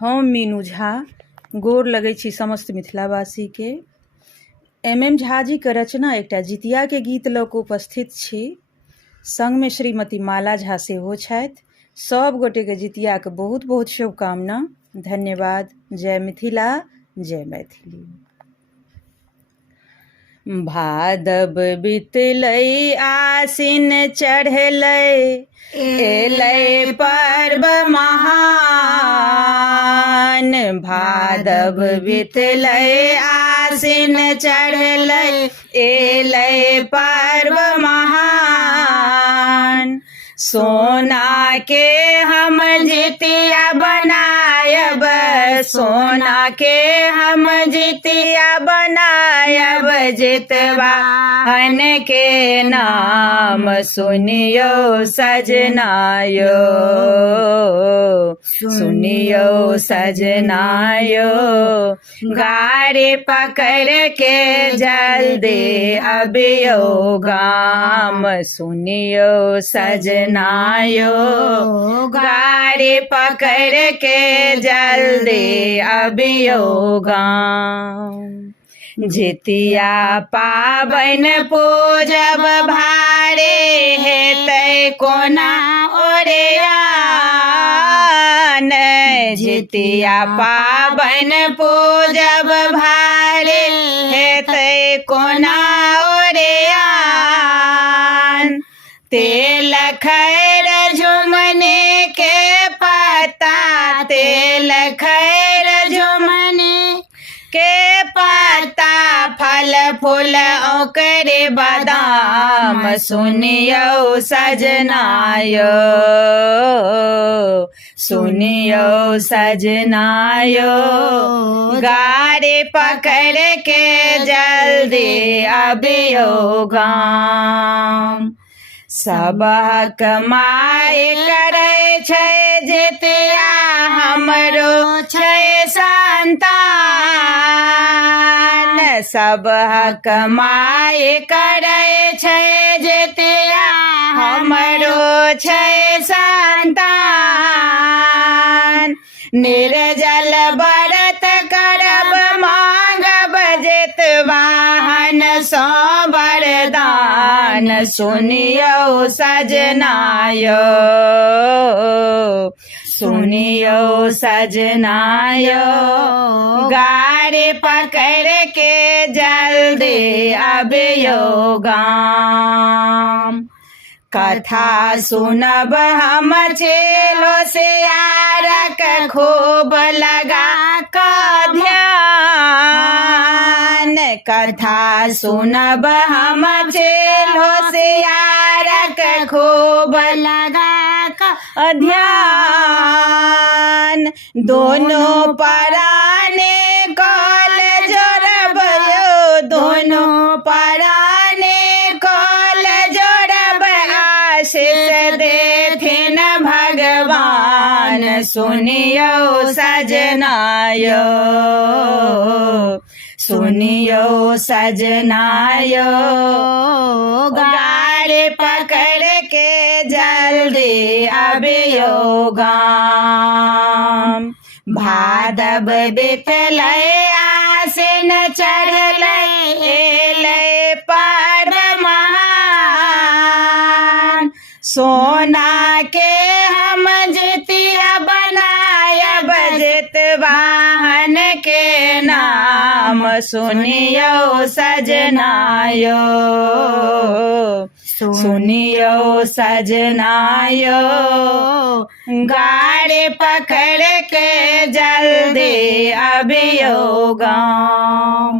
हम मीनू झा गोर लगै छी समस्त मिथिलावासी के। MM झा जी के रचना एकटा जितिया के गीत लऽ कऽ उपस्थित छी। संग में श्रीमती माला झा सेहो छथि। सब गोटे के जितिया के बहुत बहुत शुभकामना। धन्यवाद। जय मिथिला, जय मैथिली। भादव बितलै आसिन चढ़लै, एलै पर्व महान। भादव बितलै आसिन चढ़लै, एलै पर्व महान। सोना के हम जितिया बनायब, सोना के हम जितिया बनायब। जितवाहन के नाम सुनियो सजना यो, सुनियो सजना यो। गाड़ी पकड़ के जल्दी अबियो गाम, सुनियो सजना यो। गाड़ी पकड़ के जल्दी अबियो गाम। जितिया पाबन पूजब भारे, हेतै कोना ओरियान। जितिया पाबन पूजब भारे, हेतै कोना ओरियान। तेल खैर झुमने के पत्ता, तेल खैर झुमने के पत्ता। फल फूल ओकरे बादाम, सुनियो सजना यो, सुनियो सजना यो। गाड़ी पकड़ के जल्दी अबियो गाम। सबहक माय करै छै जितिया, हमरो छै संतान। सबहक माय करै छै जितिया, हमरो छै संतान। निर्जल व्रत करब मांगब, जितवाहन सँ वरदान। सुनियो सजना यो, सुनियो सजना यो। गाड़ी पकड़ के जल्दी अबियो गाम। कथा सुनब हम चेलो सियारक, खूब लगा कऽ ध्यान। कथा सुनब हम चेलो सियारक, खूब लगा कऽ ध्यान। दोनों पराने कल जोड़ब यो, दोनों पराने कल जोड़ब। आशीष देथिन भगवान, सुनियो सजना यो, सुनियो सजना यो। गाड़ी पकड़ के जल्दी अबियो गाम। भादव बितलै आसिन चढ़लै, एलै पर्व महान। सोना के हम जितिया बनायब, जितवाहन के नाम सुनियो सजना यो, सुनियो सजना यो। गाड़ी पकड़ के जल्दी अबियो गाम।